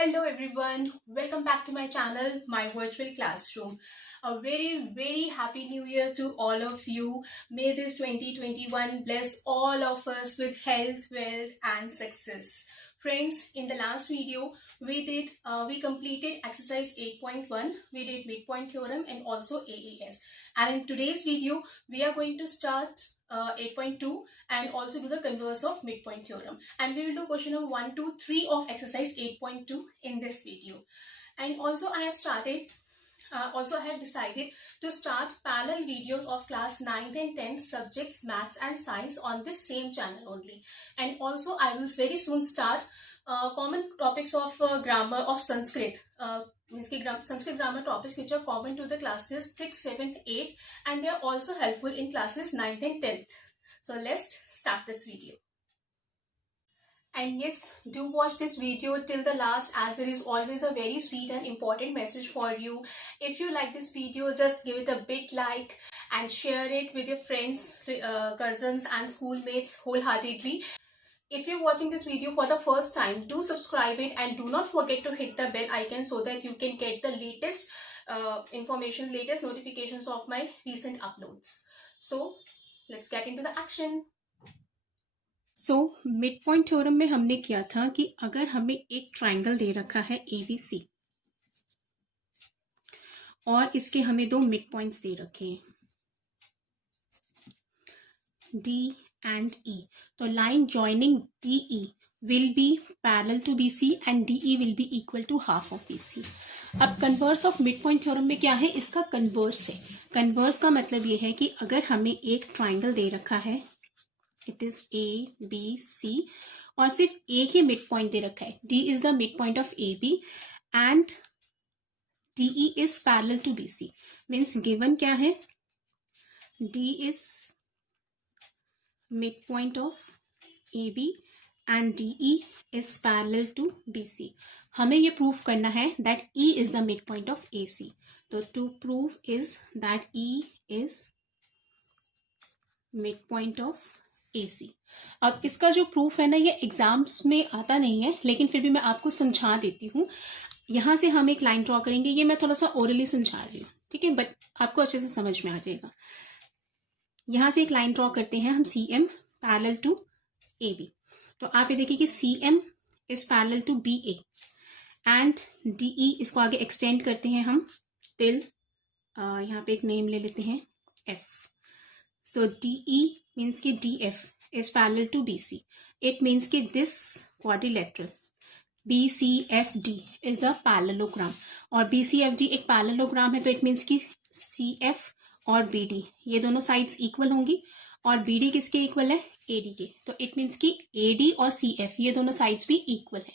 Hello everyone, welcome back to my channel, My Virtual Classroom. A very happy new year to all of you. May this 2021 bless all of us with health, wealth and success. Friends, in the last video, we completed exercise 8.1, we did midpoint theorem and also AES. And in today's video, we are going to start 8.2 and also do the converse of midpoint theorem, and we will do question number 1, 2, 3 of exercise 8.2 in this video. And also I have decided to start parallel videos of class 9th and 10th subjects maths and science on this same channel only. And also I will very soon start common topics of grammar of Sanskrit, Sanskrit grammar topics which are common to the classes 6th, 7th, 8th, and they are also helpful in classes 9th and 10th. So let's start this video. And yes, do watch this video till the last, as there is always a very sweet and important message for you. If you like this video, just give it a big like and share it with your friends, cousins and schoolmates wholeheartedly. If you're watching this video for the first time, do subscribe it and do not forget to hit the bell icon so that you can get the latest information, latest notifications of my recent uploads. So let's get into the action. Mid point theorem में हमने किया था कि अगर हमें एक triangle दे रखा है ABC और इसके हमें दो मिड पॉइंट्स दे रखे हैं D and E, तो line joining DE will be parallel to BC and DE will be equal to half of BC. अब converse of mid point theorem में क्या है, इसका कन्वर्स है. कन्वर्स का मतलब ये है कि अगर हमें एक ट्राइंगल दे रखा है, इट इज ABC, और सिर्फ एक ही मिड पॉइंट दे रखा है, D is the mid point of AB and DE is parallel to BC. Means given क्या है, D is mid point of AB and DE is parallel to BC. हमें ये proof करना है that E is the mid point of AC. तो to prove is that E is mid point of AC. अब इसका जो proof है ना, ये एग्जाम्स में आता नहीं है, लेकिन फिर भी मैं आपको समझा देती हूँ. यहाँ से हम एक लाइन ड्रॉ करेंगे, ये मैं थोड़ा सा ओरली समझा रही हूँ, ठीक है, बट आपको अच्छे से समझ में आ जाएगा. यहाँ से एक लाइन ड्रॉ करते हैं हम CM पैरेलल टू AB. तो आप ये देखिए कि CM is parallel to BA and DE, इसको आगे एक्सटेंड करते हैं हम टिल, यहाँ पे एक नेम ले लेते हैं F. So DE means कि DF is parallel to BC. It means कि this quadrilateral BCFD is the parallelogram, और BCFD एक parallelogram है, तो it means कि CF और BD ये दोनों sides equal होंगी, और BD किसके equal है, AD के. तो it means कि AD और CF ये दोनों sides भी equal है.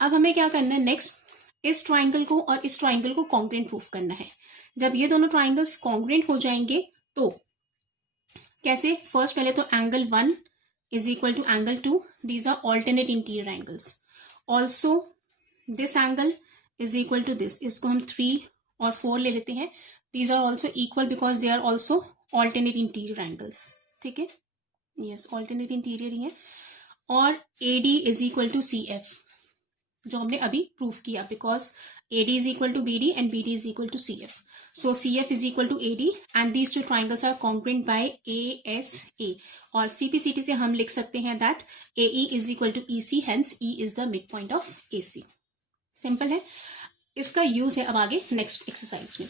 अब हमें क्या करना है, नेक्स्ट इस ट्राइंगल को और इस ट्राइंगल को कॉन्ग्रुएंट प्रूफ करना है. जब ये दोनों ट्राइंगल्स कॉन्ग्रुएंट हो जाएंगे तो कैसे, फर्स्ट पहले तो angle 1 is equal to angle 2, these are alternate interior angles. Also this angle is equal to this, इसको हम 3 और 4 ले लेते हैं. These are also equal because they are also alternate interior angles. ठीक है, यस, ऑल्टरनेट इंटीरियर ही है. और AD is equal to CF, जो हमने अभी प्रूफ किया, because AD is equal to BD and BD is equal to CF. So CF is equal to AD and these two triangles are congruent by ASA. और CPCT से हम लिख सकते हैं that AE is equal to EC, hence E is the midpoint of AC. Simple है. इसका use है अब आगे नेक्स्ट एक्सरसाइज में.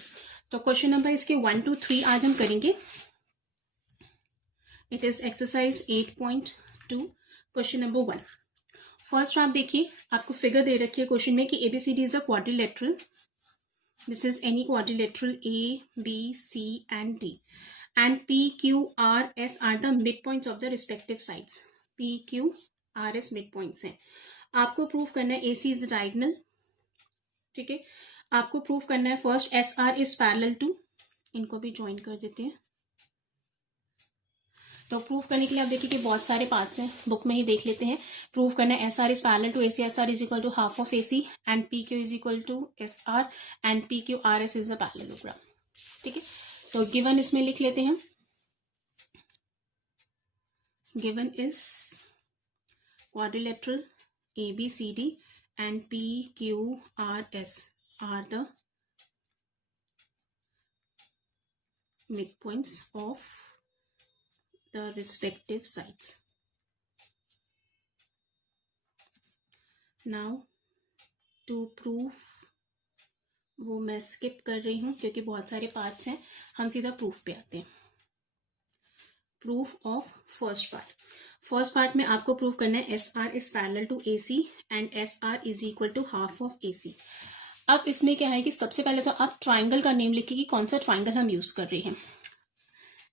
तो क्वेश्चन नंबर इसके 1 to 3 आज हम करेंगे. It is exercise 8.2, question number 1. First आप देखिए, आपको फिगर दे रखी है क्वेश्चन में कि ABCD is a quadrilateral. This is any quadrilateral ABC and D, and PQRS are the mid points of the respective sides. PQRS mid points हैं. आपको proof करना है AC इज डायगोनल. ठीक है, आपको प्रूफ करना है first SR is parallel to, इनको भी ज्वाइन कर देते हैं. तो प्रूफ करने के लिए आप देखिए कि बहुत सारे पार्ट्स हैं, बुक में ही देख लेते हैं. प्रूफ करना है SR is parallel to AC, SR is equal to half of AC and PQ is equal to SR and PQRS is a parallelogram. ठीक है, तो गिवन इसमें लिख लेते हैं. Given is quadrilateral ABCD and PQRS are the midpoints of the respective sides. Now to prove, वो मैं skip कर रही हूँ क्योंकि बहुत सारे पार्ट्स हैं, हम सीधा प्रूफ पे आते हैं. प्रूफ ऑफ फर्स्ट पार्ट में आपको प्रूव करना है SR is parallel to AC and SR is equal to half of AC. अब इसमें क्या है कि सबसे पहले तो आप ट्राइंगल का नेम लिखिए कि कौन सा ट्राइंगल हम यूज कर रहे हैं.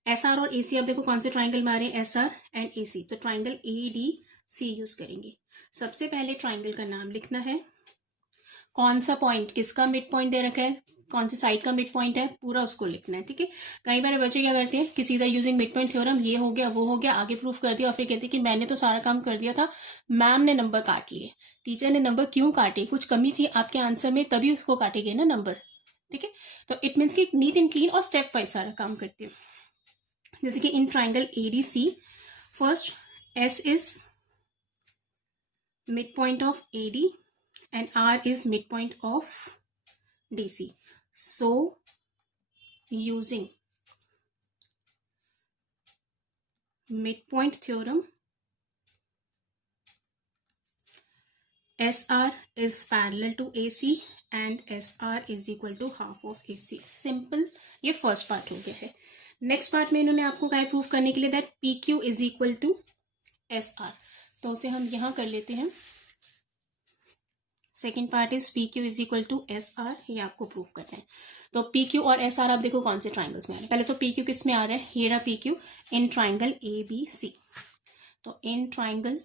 SR और AC, आप देखो कौन से ट्राइंगल में आ रहे हैं, SR एंड AC. तो ट्राइंगल ADC यूज करेंगे. सबसे पहले ट्राइंगल का नाम लिखना है, कौन सा पॉइंट, किसका मिड पॉइंट दे रखा है, कौन सी साइड का मिड पॉइंट है, पूरा उसको लिखना है. ठीक है. कई बार बच्चे क्या करते हैं कि सीधा यूजिंग मिड पॉइंट थ्योरम, ये हो गया वो हो गया, आगे प्रूफ कर दिया और फिर कहते हैं कि मैंने तो सारा काम कर दिया था, मैम ने नंबर काट लिए. टीचर ने नंबर क्यों काटे, कुछ कमी थी आपके आंसर में तभी उसको काटेंगे ना नंबर. ठीक है. तो इट मीन्स कि नीट एंड क्लीन और स्टेप वाइज सारा काम करते हैं. जैसे कि in triangle ADC, first S is mid point of AD and R is midpoint of DC. So using midpoint theorem, SR is parallel to AC and SR is equal to half of AC. Simple. ये first part हो गया है. Next part में इन्होंने आपको क्या proof करने के लिए that PQ is equal to SR. तो उसे हम यहाँ कर लेते हैं. Second part is PQ is equal to SR, ये आपको प्रूफ करना है. तो PQ और SR आप देखो कौन से ट्राइंगल्स में आ रहे हैं. पहले तो PQ किस में आ रहा है, ये रहा PQ इन ट्राइंगल ABC. तो इन triangle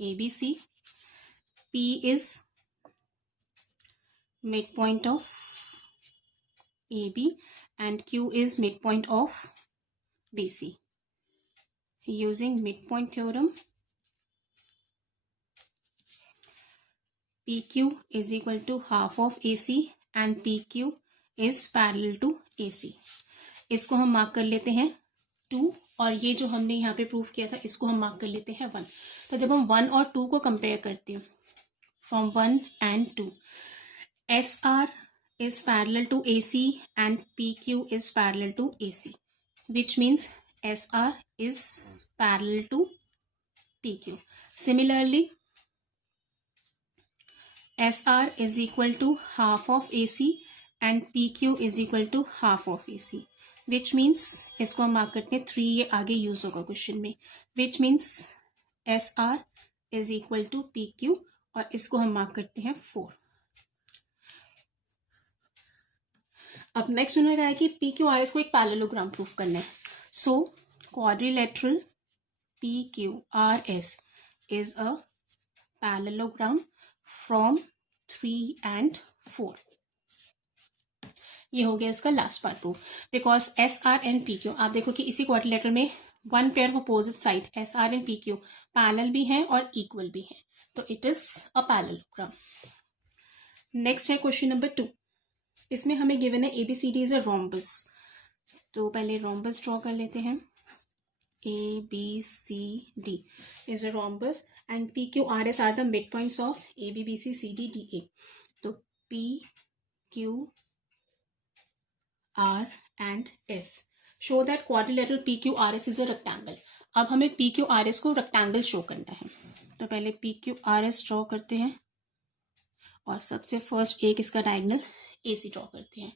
ABC P is mid point of AB and Q is mid point of BC. Using mid point theorem, PQ is equal to half of AC and PQ is parallel to AC. इसको हम mark कर लेते हैं 2 और ये जो हमने यहाँ पे प्रूफ किया था इसको हम मार्क कर लेते हैं 1. तो जब हम 1 और 2 को कंपेयर करते हैं from 1 and 2, SR is parallel to AC and PQ is parallel to AC, which means SR is parallel to PQ. Similarly, SR is equal to half of AC and PQ is equal to half of AC, which means इसको हम mark करते हैं 3, ये आगे use होगा question में, which means SR is equal to PQ और इसको हम मार्क करते हैं 4. अब नेक्स्ट उन्होंने कहा है कि PQRS को एक पैरेललोग्राम प्रूफ करना है. सो quadrilateral PQRS is a parallelogram from 3 and 4. ये हो गया इसका last part proof. Because SR and PQ, आप देखो कि इसी क्वाड्रिलेटरल में one pair of opposite side SR and PQ parallel भी हैं और इक्वल भी हैं, तो it is a parallelogram. Next है क्वेश्चन नंबर 2. इसमें हमें गिवन है ABCD इज अ रोम्बस. तो पहले रोम्बस ड्रॉ कर लेते हैं. ABCD is a rhombus and PQRS are the midpoints of AB, BC, CD, DA. तो PQR and S show that quadrilateral PQRS is a rectangle. अब हमें PQRS को rectangle show करना है. तो पहले PQRS ड्रॉ करते हैं और सबसे फर्स्ट एक इसका डायगोनल AC ड्रॉ करते हैं.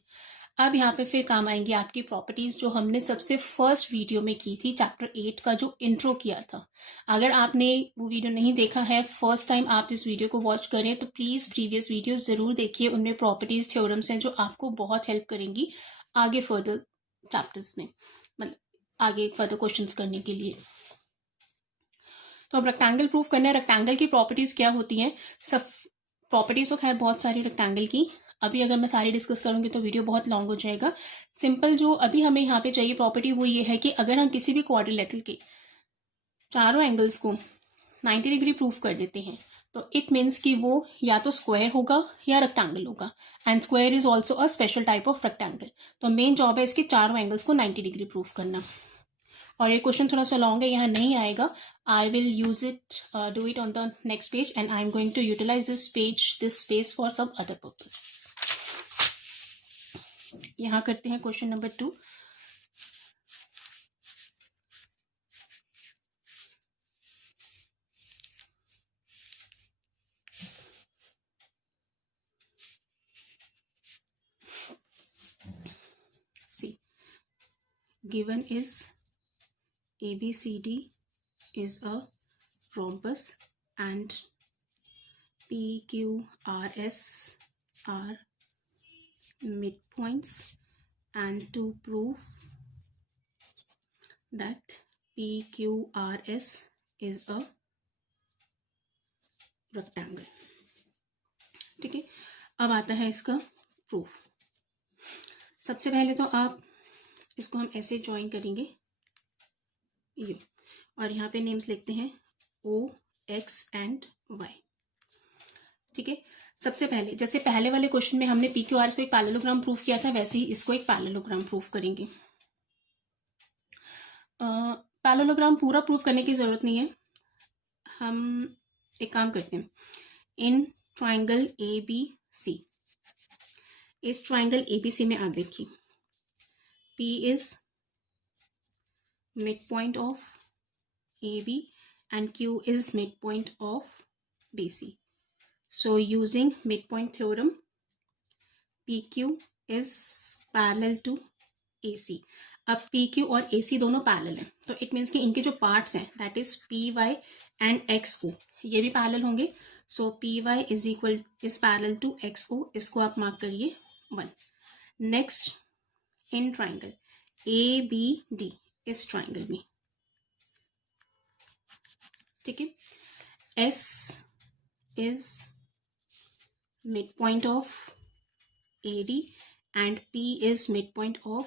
अब यहाँ पे फिर काम आएंगी आपकी प्रॉपर्टीज जो हमने सबसे फर्स्ट वीडियो में की थी, चैप्टर 8 का जो इंट्रो किया था. अगर आपने वो वीडियो नहीं देखा है, फर्स्ट टाइम आप इस वीडियो को वॉच करें तो प्लीज़ प्रीवियस वीडियोस ज़रूर देखिए. उनमें प्रॉपर्टीज थ्योरम्स हैं जो आपको बहुत हेल्प करेंगी आगे फर्दर चैप्टर्स में, मतलब आगे फर्दर क्वेश्चंस करने के लिए. तो अब रेक्टेंगल प्रूफ करना है. रेक्टेंगल की प्रॉपर्टीज क्या होती हैं, सब प्रॉपर्टीज तो खैर बहुत सारी रेक्टेंगल की, अभी अगर मैं सारी डिस्कस करूंगी तो वीडियो बहुत लॉन्ग हो जाएगा. सिंपल जो अभी हमें यहाँ पे चाहिए प्रॉपर्टी वो ये है कि अगर हम किसी भी क्वाड्रिलेटरल के चारों एंगल्स को 90 डिग्री प्रूफ कर देते हैं तो इट मीन्स कि वो या तो स्क्वायर होगा या रेक्टेंगल होगा. And square is also a special type of rectangle. तो मेन जॉब है इसके चारों एंगल्स को 90 डिग्री प्रूफ करना. और ये क्वेश्चन थोड़ा सा लॉन्ग है, यहाँ नहीं आएगा. I will use it, do it on the next page, and I am going to utilise this page, this space for some other purpose. यहाँ करते हैं question number 2. See, given is ABCD is a rhombus and PQRS are midpoints, and to prove that PQRS is a rectangle. ठीक है, अब आता है इसका proof. सबसे पहले तो आप इसको हम ऐसे ज्वाइन करेंगे ये, और यहाँ पे नेम्स लिखते हैं O, X एंड Y. ठीक है, सबसे पहले जैसे पहले वाले क्वेश्चन में हमने PQRS को एक पैरेललोग्राम प्रूफ किया था, वैसे ही इसको एक पैरेललोग्राम प्रूफ करेंगे. पैरेललोग्राम पूरा प्रूफ करने की जरूरत नहीं है. हम एक काम करते हैं. इन ट्राइंगल ABC, इस ट्राइंगल ABC में आप देखिए, P is mid point of AB and Q is midpoint of BC. So using midpoint theorem, PQ is parallel to AC. अब PQ और AC दोनों पैरेलल हैं, तो इट मीन्स कि इनके जो पार्ट्स हैं that is PY and XO, ये भी पैरेलल होंगे. So PY is parallel to XO, इसको आप मार्क करिए 1. नेक्स्ट, इन ट्राइंगल ABD, इस ट्राइंगल में, ठीक है, S is midpoint of AD and P is midpoint of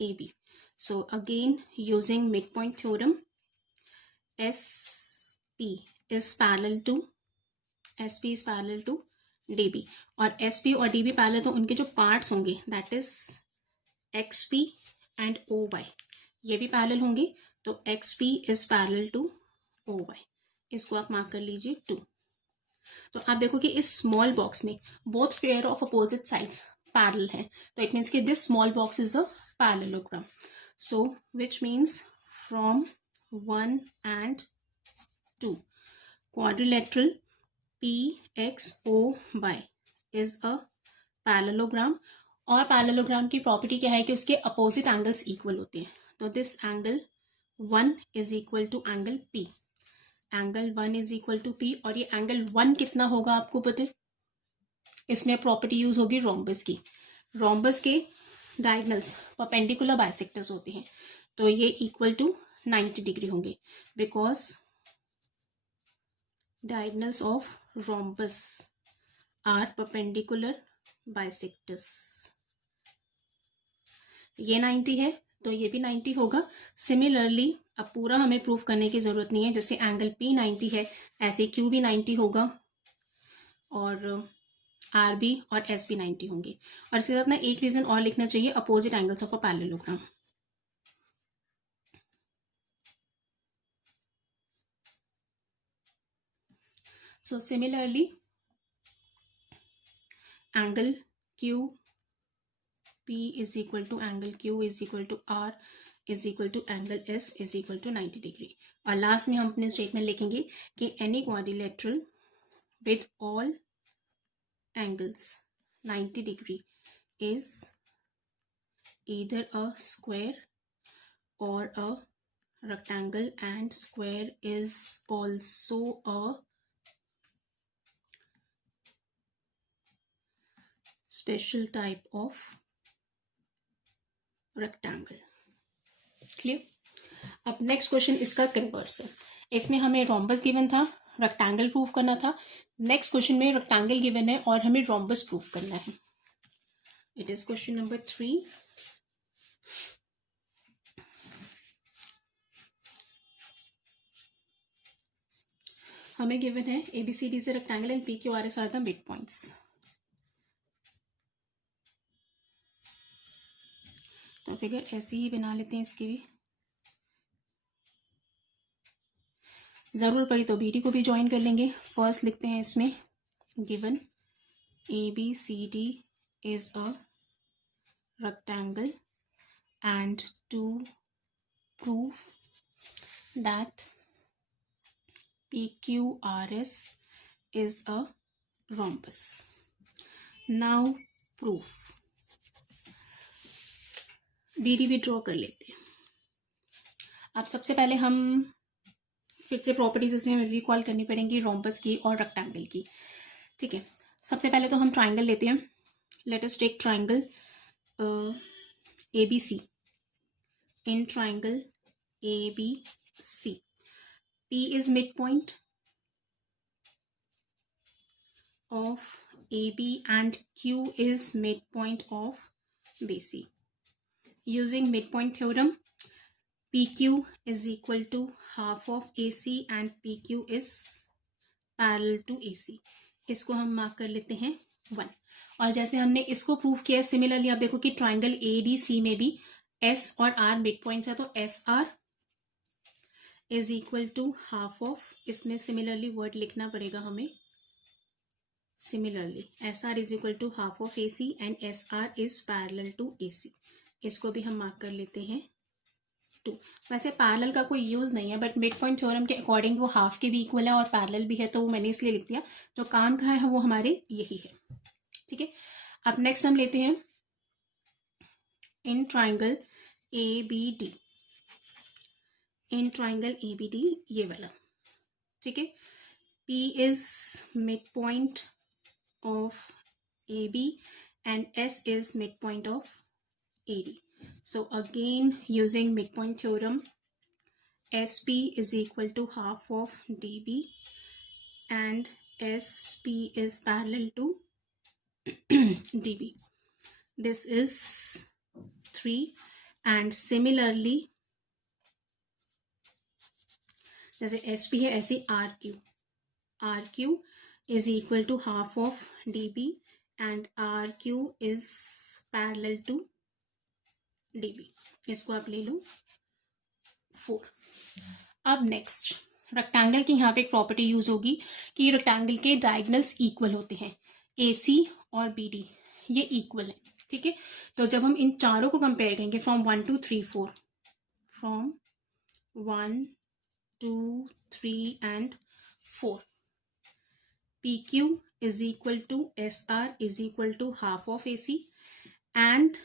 AB. So again using midpoint theorem, SP is parallel to DB, और SP और DB parallel, तो उनके जो पार्ट्स होंगे that is XP and OY, ये भी पैरेलल होंगे. तो XP is parallel to OY, इसको आप मार्क कर लीजिए 2. तो आप देखो कि इस स्मॉल बॉक्स में both pair of opposite sides parallel हैं, तो इट मीन्स कि this small box is a parallelogram. So which means from 1 and 2 quadrilateral PXOY is a parallelogram. और पैरेललोग्राम की प्रॉपर्टी क्या है कि उसके अपोजिट एंगल्स इक्वल होते हैं. तो this angle 1 is equal to angle P, angle 1 is equal to P. और ये एंगल 1 कितना होगा आपको पता है, इसमें प्रॉपर्टी यूज होगी रोम्बस की. रोम्बस के डायगोनल्स परपेंडिकुलर बाइसेक्टर्स होते हैं, तो ये इक्वल टू 90 डिग्री होंगे, because diagonals of rhombus are perpendicular bisectors. ये 90 है तो ये भी 90 होगा. सिमिलरली अब पूरा हमें प्रूफ करने की जरूरत नहीं है, जैसे एंगल P 90 है ऐसे Q भी 90 होगा, और RB और S भी 90 होंगे. और इसके साथ ना एक रीजन और लिखना चाहिए, opposite angles of a parallelogram. So similarly angle QP is equal to angle Q is equal to R is equal to angle S is equal to 90 degree. और लास्ट में हम अपने स्टेटमेंट लिखेंगे कि any quadrilateral with all angles 90 degree is either a square or a rectangle, and square is also a special type of rectangle. Clear. अब next question इसका converse है. इसमें हमें रोम्बस गिवन था, रेक्टेंगल प्रूफ करना था. नेक्स्ट क्वेश्चन में rectangle given है और हमें रोम्बस प्रूफ करना है. It is question number 3. हमें गिवन है ABCD is a rectangle and PQRS are the midpoints. तो फिगर ऐसी ही बना लेते हैं इसकी भी. ज़रूरत पड़ी तो BD को भी ज्वाइन कर लेंगे। फर्स्ट लिखते हैं इसमें given ABCD is a rectangle and to prove that PQRS is a rhombus. Now proof. BD भी ड्रॉ कर लेते हैं। अब सबसे पहले हम फिर से प्रॉपर्टीज इसमें हमें रिकॉल करनी पड़ेंगी रोम्बस की और रेक्टेंगल की। ठीक है, सबसे पहले तो हम ट्राइंगल लेते हैं। Let us take triangle ABC। In triangle ABC, P is midpoint of AB and Q is midpoint of BC. Using midpoint theorem, PQ is equal to half of AC and PQ is parallel to AC। इसको हम mark कर लेते हैं 1। और जैसे हमने इसको prove किया, सिमिलरली आप देखो कि ट्राइंगल ADC में भी S और R मिड पॉइंट्स है, तो SR is equal to half of, इसमें सिमिलरली वर्ड लिखना पड़ेगा हमें, similarly SR is equal to half of AC and SR is parallel to AC। इसको भी हम मार्क कर लेते हैं 2। वैसे पैरेलल का कोई यूज़ नहीं है, बट मिड पॉइंट थ्योरम के अकॉर्डिंग वो हाफ के भी इक्वल है और पैरेलल भी है, तो वो मैंने इसलिए लिख दिया। जो काम का है वो हमारे यही है। ठीक है, अब नेक्स्ट हम लेते हैं इन ट्राइंगल ABD। इन ट्राइंगल ABD ये वाला, ठीक है, P is mid point of AB and S is midpoint of AD. So again, using midpoint theorem, SP is equal to half of DB and SP is parallel to DB. This is 3 and similarly जैसे SP है ऐसे RQ is equal to half of DB and RQ is parallel to DB। इसको आप ले लो 4। अब next rectangle की यहाँ पे एक प्रॉपर्टी यूज होगी कि रेक्टेंगल के डायगोनल्स इक्वल होते हैं। AC और BD ये इक्वल है। ठीक है, तो जब हम इन चारों को कंपेयर करेंगे from 1 2 3 4, from 1 2 3 and 4, PQ is equal to SR is equal to half of AC and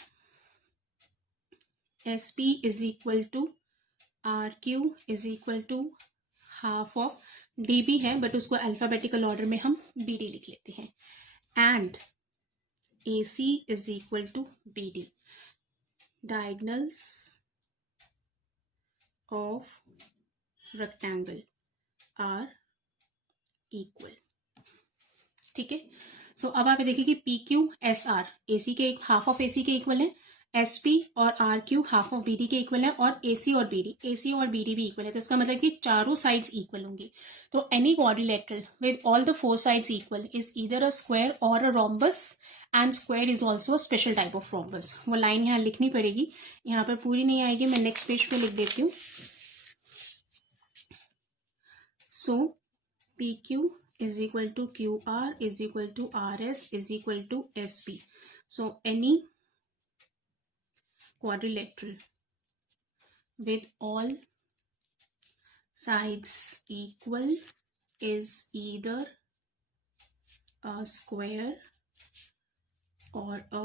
SP is equal to RQ is equal to half of DB है, बट उसको अल्फाबेटिकल ऑर्डर में हम BD लिख लेते हैं, and AC is equal to BD। Diagonals of rectangle are equal। ठीक है, सो अब आप देखिए कि PQ SR AC के हाफ ऑफ AC के इक्वल है, SP और RQ हाफ ऑफ BD के इक्वल है, और AC और BD भी इक्वल है। तो इसका मतलब कि चारों साइड्स इक्वल होंगी। तो any quadrilateral with all the 4 sides equal is either a square और a rhombus, and square is also a special type of rhombus. वो लाइन यहाँ लिखनी पड़ेगी, यहाँ पर पूरी नहीं आएगी, मैं नेक्स्ट पेज पे लिख देती हूँ। सो PQ is equal to QR is equal to RS is equal to SP. So any quadrilateral with all sides equal is either a square or a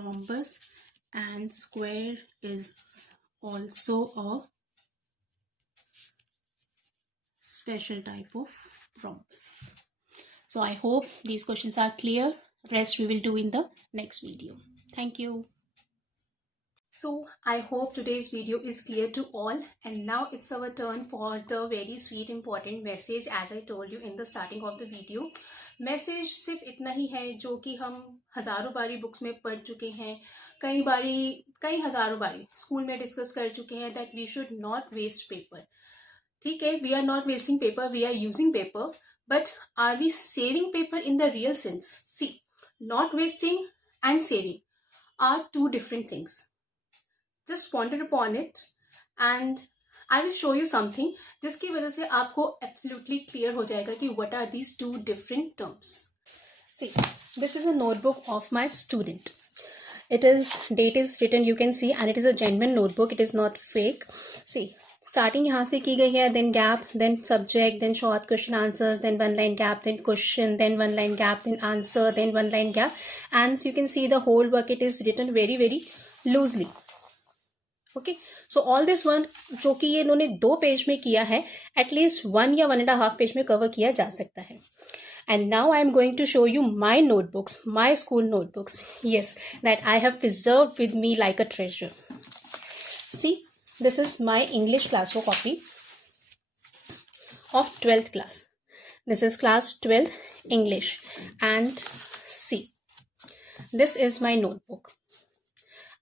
rhombus, and square is also a special type of rhombus. So I hope these questions are clear. Rest we will do in the next video. Thank you. So I hope today's video is clear to all, and now it's our turn for the very sweet important message as I told you in the starting of the video. Message सिर्फ इतना ही है जो कि हम हज़ारों बारी books में पढ़ चुके हैं, कई हज़ारों बारी स्कूल में डिस्कस कर चुके हैं, that we should not waste paper. ठीक है, we are not wasting paper, we are using paper, but are we saving paper in the real sense? See, not wasting and saving are two different things. Just ponder upon it, and I will show you something जिसकी वजह से आपको absolutely clear हो जाएगा कि what are these two different terms. See, this is a notebook of my student. Date is written, you can see, and it is a genuine notebook. It is not fake. See, starting यहाँ से की गई है, then gap, then subject, then short question answers, then one line gap, then question, then one line gap, then answer, then one line gap, and you can see the whole bucket is written very very loosely. Okay, so all this one जो कि ये इन्होंने 2 page में किया है, at least 1 या 1.5 page में cover किया जा सकता है. And now I am going to show you my notebooks, my school notebooks. Yes, that I have preserved with me like a treasure. See, this is my English classroom copy of 12th class. This is class 12th English. And see, this is my notebook.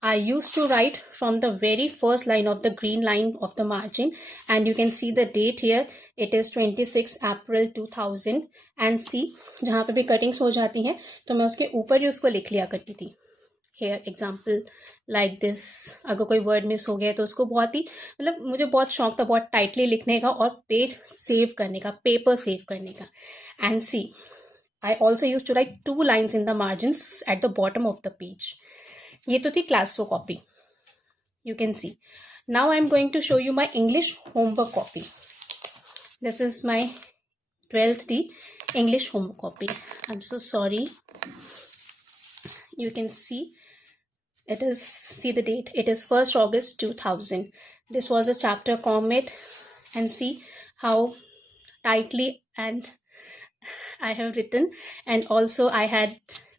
I used to write from the very first line of the green line of the margin, and you can see the date here. It is 26 April 2000. And see, जहाँ पे भी cuttings हो जाती हैं तो मैं उसके ऊपर ही उसको लिख लिया करती थी. Here example like this. अगर कोई वर्ड मिस हो गया तो उसको बहुत ही मतलब मुझे बहुत शौक था बहुत टाइटली लिखने का और पेज सेव करने का, पेपर सेव करने का. And see, I also used to write 2 lines in the margins at the bottom of the page. ये तो थी क्लास वो copy. You can see. Now I am going to show you my English homework copy. This is my 12th D English homework copy. I'm so sorry. You can see see the date. It is 1st August 2000. This was a chapter Comet, and see how tightly and I have written. And also I had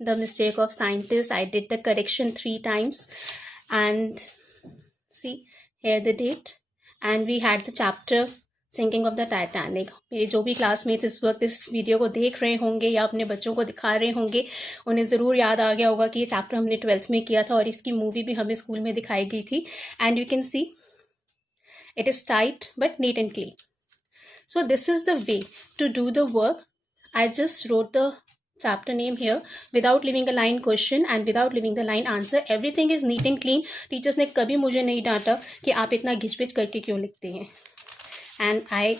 the mistake of scientist. I did the correction 3 times. And see here the date. And we had the chapter Sinking of the Titanic. मेरे जो भी classmates इस वक्त इस video को देख रहे होंगे या अपने बच्चों को दिखा रहे होंगे, उन्हें ज़रूर याद आ गया होगा कि ये चैप्टर हमने 12th में किया था और इसकी मूवी भी हमें स्कूल में दिखाई गई थी. And you can see it is tight but neat and clean. So this is the way to do the work. I just wrote the chapter name here without leaving a line question and without leaving the line answer. Everything is neat and clean. Teachers ने कभी मुझे नहीं डांटा कि आप इतना घिच-पिच करके क्यों लिखते हैं. And I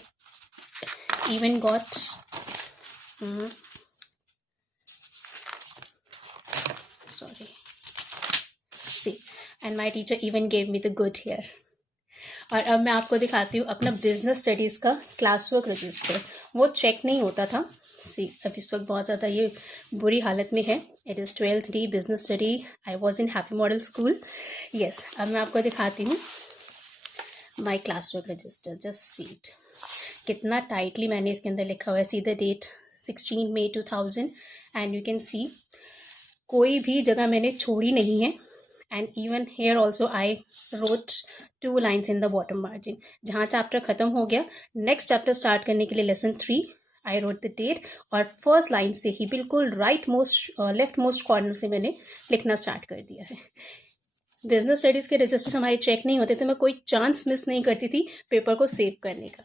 even got sorry. See, and my teacher even gave me the good here. और अब मैं आपको दिखाती हूँ अपना बिजनेस स्टडीज़ का क्लास वर्क रजिस्टर. वो चेक नहीं होता था. सी, अब इस वक्त बहुत ज़्यादा ये बुरी हालत में है. It is 12th D business study. I was in happy model school. Yes, अब मैं आपको दिखाती हूँ my class work register. Just see it. कितना टाइटली मैंने इसके अंदर लिखा हुआ है. See the date 16 May 2000. And you can see कोई भी जगह मैंने छोड़ी नहीं है. And even here also I wrote 2 lines in the bottom margin. जहाँ चैप्टर ख़त्म हो गया, नेक्स्ट चैप्टर स्टार्ट करने के लिए lesson 3 I wrote the date और फर्स्ट लाइन से ही बिल्कुल लेफ्ट मोस्ट कॉर्नर से मैंने लिखना स्टार्ट कर दिया है. बिजनेस स्टडीज़ के रजिस्टर्स हमारे चेक नहीं होते थे. मैं कोई चांस मिस नहीं करती थी पेपर को सेव करने का.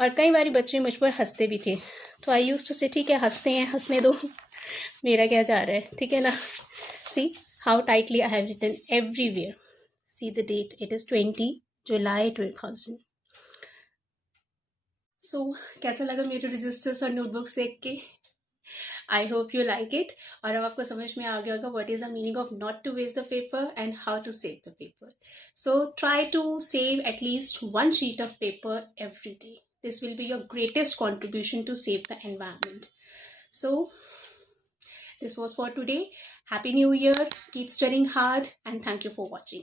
और कई बार बच्चे मुझ पर हंसते भी थे तो आई यूज्ड टू से ठीक है हंसते हैं, हंसने दो, मेरा क्या जा रहा है, ठीक है ना. सी how tightly I have written everywhere. See the date. It is 20 July 2000. So, कैसा लगा मेरे रजिस्टर्स और नोटबुक्स देख के? I hope you like it. और अब आपको समझ में आ गया होगा what is the meaning of not to waste the paper and how to save the paper. So, try to save at least 1 sheet of paper every day. This will be your greatest contribution to save the environment. So, this was for today. Happy New Year. Keep studying hard and thank you for watching.